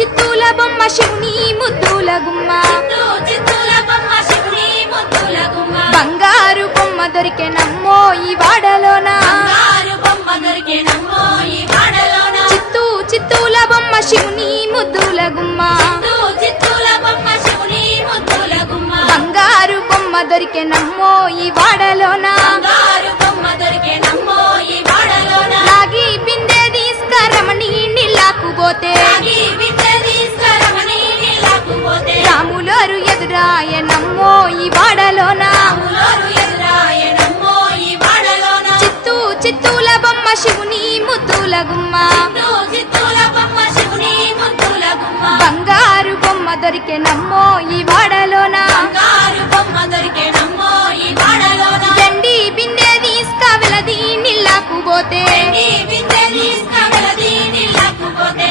చిత్తూల బొమ్మ శివుని ముద్దుల గుమ్మ చిత్తూల బొమ్మ శివుని ముద్దుల గుమ్మ బంగారు బొమ్మ దొరికెనమ్మో ఈ వాడలోన బంగారు బొమ్మ దొరికెనమ్మో ఈ వాడలోన చిత్తూల బొమ్మ శివుని ముద్దుల గుమ్మ చిత్తూల బొమ్మ శివుని ముద్దుల గుమ్మ బంగారు బొమ్మ దొరికెనమ్మో ఈ వాడలోన బంగారు బొమ్మ దొరికెనమ్మో ఈ వాడలోన లాగి బిందె తీసుకరమణి నీళ్ళకు పోతే రాగి బిందె తీసుకురమని నీళ్ళకు పోతే రాములోరు ఎదురాయనమ్మో ఈ వాడలోన రాములోరు ఎదురాయనమ్మో ఈ వాడలోన చిత్తూల బొమ్మ శివుని ముద్దుల గుమ్మ చిత్తూల బొమ్మ శివుని ముద్దుల గుమ్మ బంగారు బొమ్మ దొరికెనమ్మో ఈ